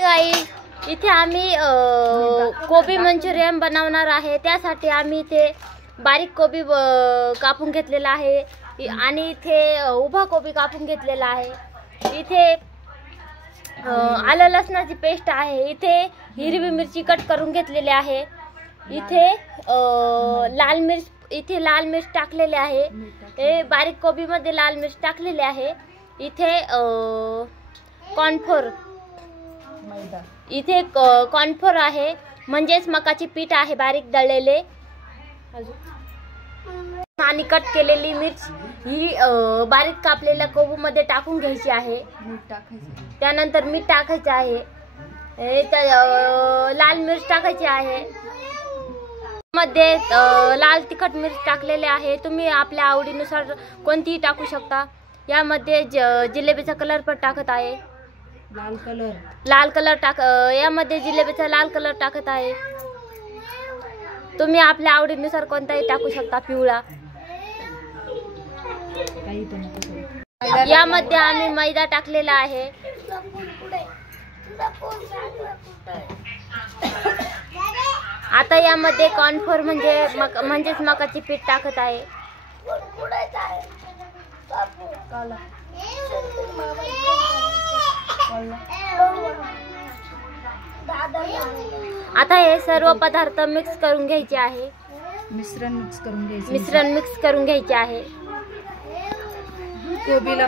गाईस, इथे आम्ही कोबी मंचुरियन बनवणार आहे। त्यासाठी आम्ही इथे बारीक कोबी कापून घेतलेला आहे आणि इथे उभा कोबी कापून घेतलेला आहे। इथे आलं लसणाची पेस्ट आहे। इथे हिरवी मिरची कट करून घेतलेली आहे। इथे लाल मिर्च टाकलेले आहे। हे बारीक कोबी मध्ये लाल मिर्च टाकलेले आहे। इथे कॉर्नफ्लोर इथे कॉर्नफ्लोर आहे, म्हणजेच मकाची पीठ आहे बारीक दळलेले। आणि कट केलेली मिर्च ही बारीक कापलेल्या कोबी मध्ये टाकून घ्यायची आहे। त्यानंतर मीठ टाकायचे आहे। लाल मिर्च टाकायची आहे। मध्ये लाल तिखट मिर्च टाकलेले आहे। तुम्ही आपल्या आवडीनुसार कोणतीही टाकू शकता। यामध्ये जिलेबीचा कलर पण टाकत आहे। लाल कलर यामध्ये जिलेबीचा लाल कलर टाकत आहे। तुम्ही आपल्या आवडीनुसार कोणताही टाकू शकता, पिवळा। यामध्ये आम्ही मैदा टाकलेला आहे। आता यामध्ये कॉर्नफ्लोर म्हणजेच मकाची पीठ टाकत आहे। आता हे सर्व पदार्थ मिक्स करून घ्यायचे आहे। मिश्रण मिक्स करून घ्यायचे आहे। कोबीला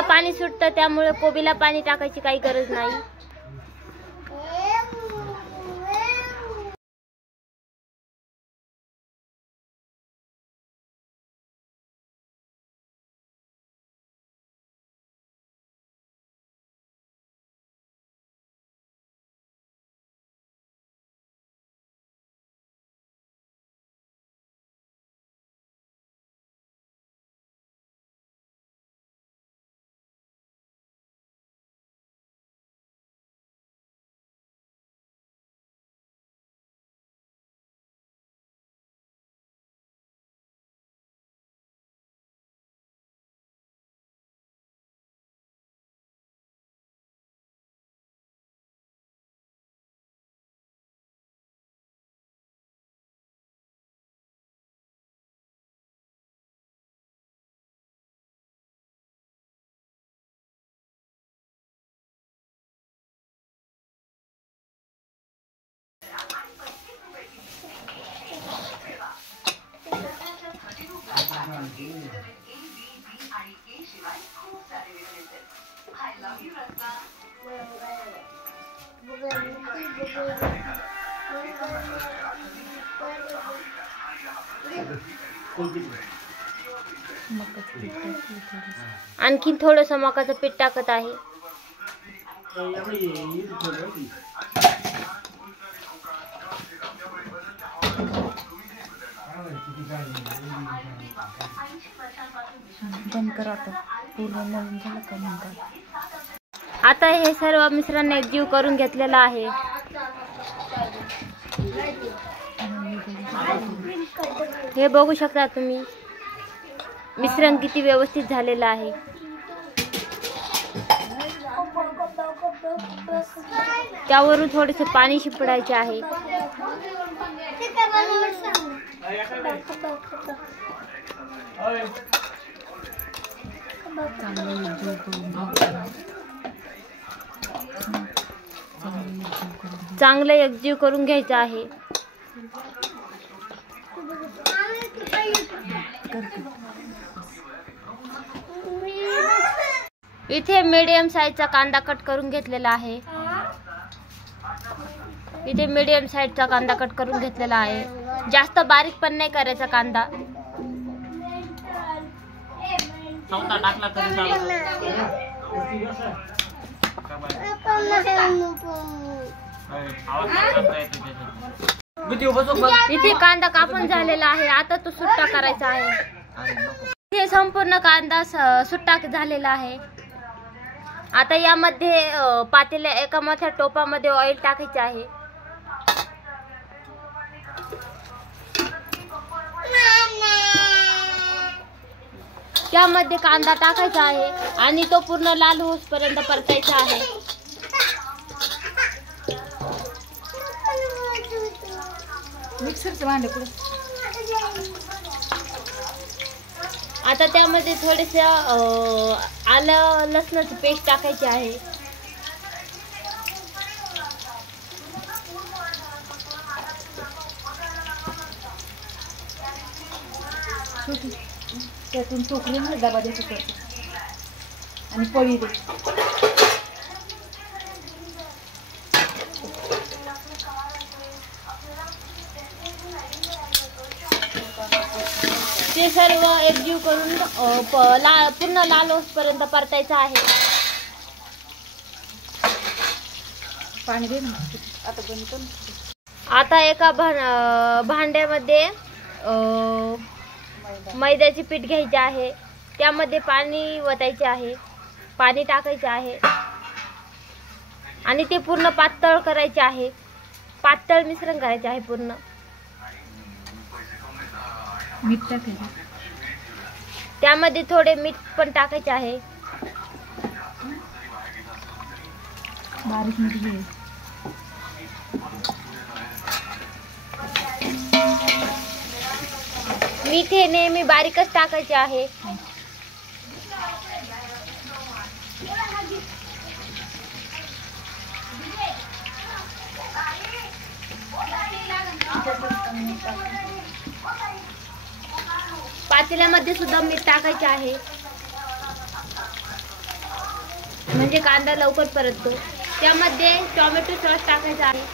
पाणी सुटतं, त्यामुळे कोबीला पाणी टाकायची काही गरज नाही। आणखी थोडंसं मकाचं पीठ टाकत आहे। आता हे सर्व मिश्रण एकजीव करून घेतलेलं आहे। हे बघू शकता तुम्ही, मिश्रण किती व्यवस्थित झालेलं आहे। त्यावरून थोडेसे पाणी शिपडायचे आहे। चांगले एकजीव करून घ्यायचे आहे। इथे मीडियम साईजचा कांदा कट करून घेतलेला आहे। इथे मीडियम साईजचा कांदा कट करून घेतलेला आहे। जास्त बारीक पण नाही करायचा कांदा। इथे कांदा कापून झालेला आहे। आता तो सुट्टा करायचा आहे। इथे संपूर्ण कांदा सुट्टा झालेला आहे। आता यामध्ये एका मोठ्या टोपामध्ये ऑइल टाकायचे आहे। त्यामध्ये कांदा टाकायचा आहे आणि तो पूर्ण लाल होईपर्यंत परतायचा आहे. मिक्सरचं भांडे पुढे. आता त्यामध्ये थोडेसे आलं लसणाची पेस्ट टाकायची आहे. त्यातून टोकरी ना डबा दे कुकरचा आणि पोळी दे. ते सर्व एकजीव करून पूर्ण लाल होईपर्यंत परतायचं आहे. पाणी दे ना आता बंद कर. आता एका भांड्यामध्ये मैद्याचे पीठ घ्यायचे आहे. त्यामध्ये पाणी ओतायचे आहे, पाणी टाकायचे आहे आणि ते पूर्ण पातळ करायचे आहे. पातळ मिश्रण करायचे आहे पूर्ण. मीठ टाकायचं. त्यामध्ये थोडे मीठ पण टाकायचे आहे. बारीक मीठ घे. मीठ हे नेहमी बारीकच टाकायचे आहे. पातेल्यामध्ये सुद्धा मीठ टाकायचे आहे म्हणजे कांदा लवकर परततो. त्यामध्ये टोमॅटो सॉस टाकायचा आहे.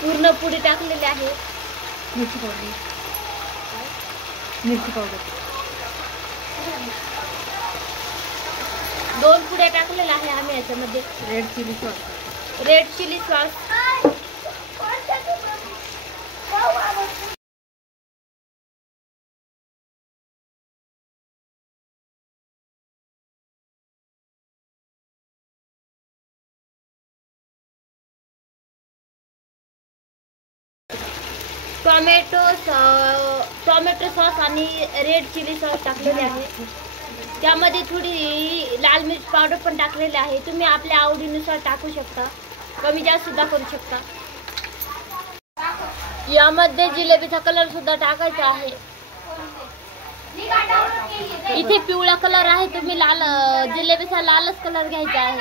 पूर्ण पुडी टाकलेली आहे. मिरची पावडर. मिरची पावडर 2 पुड्या टाकलेल्या आहे आम्ही याच्यामध्ये. Red chilli sauce. Red chilli sauce. Tomato sauce आणि रेड चिली सॉस टाकलेले आहे. त्यामध्ये थोडी लाल मिर्च पावडर पण टाकलेली आहे. तुम्ही आपल्या आवडीनुसार टाकू शकता, कमी जास्त सुद्धा करू शकता. यामध्ये जिलेबीचा कलर सुद्धा टाकायचा आहे. इथे पिवळा कलर आहे, तुम्ही लाल जिलेबीचा लालच कलर घ्यायचा आहे.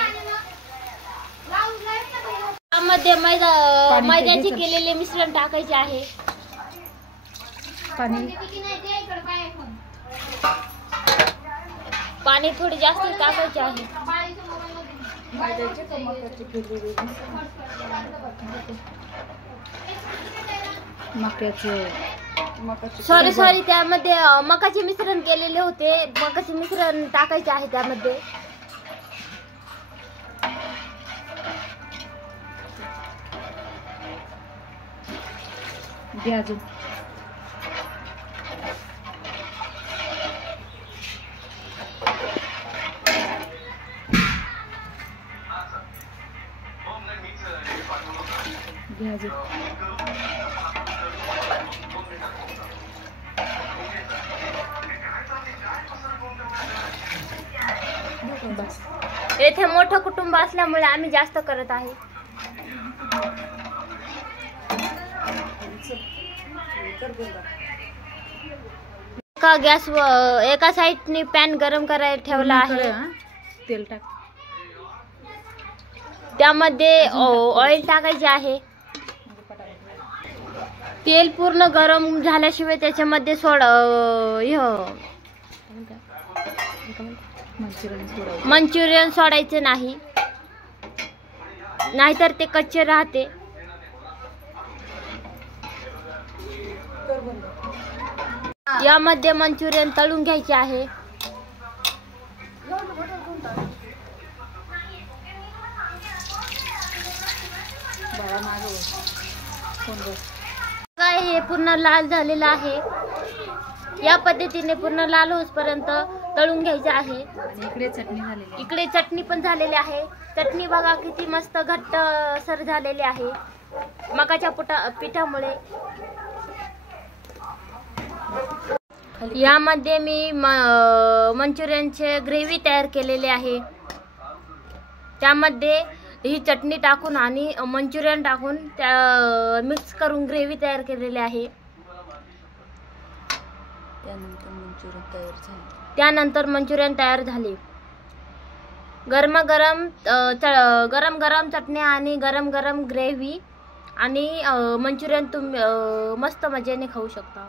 त्यामध्ये मैद्याचे केलेले मिश्रण टाकायचे आहे. पाणी थोडे जास्त टाकायचे आहे. सॉरी त्यामध्ये मकाचे मिश्रण केलेले होते. मकाचे मिश्रण टाकायचे आहे त्यामध्ये. अजून येथे मोठं कुटुंब असल्यामुळे आम्ही जास्त करत आहे. एका साईडने पॅन गरम करायला ठेवला आहे. तेल टाक. त्यामध्ये ऑइल टाकायचे आहे. तेल पूर्ण गरम झाल्याशिवाय त्याच्यामध्ये मंचुरियन सोडायचे नाही, नाहीतर ते कच्चे राहते. यामध्ये मंचुरियन तळून घ्यायचे आहे. हे पूर्ण लाल झालेलं आहे. या पद्धतीने पूर्ण लाल होईपर्यंत तळून घ्यायचे आहे. आणि इकडे चटणी झालेली आहे. इकडे चटणी पण झालेली आहे. चटणी बघा किती मस्त घट्ट सर झालेली आहे मकाच्या पिठामुळे. यामध्ये मी मंचुरियनचे ग्रेव्ही तयार केलेले आहे. त्यामध्ये ही चटणी टाकून आणि मंचुरियन टाकून त्या मिक्स करून ग्रेव्ही तयार केलेली आहे. त्यानंतर मंचुरियन तयार झाले. गरम गरम चटणी आणि गरम गरम ग्रेव्ही आणि मंचुरियन तुम्ही मस्त मजेने खाऊ शकता.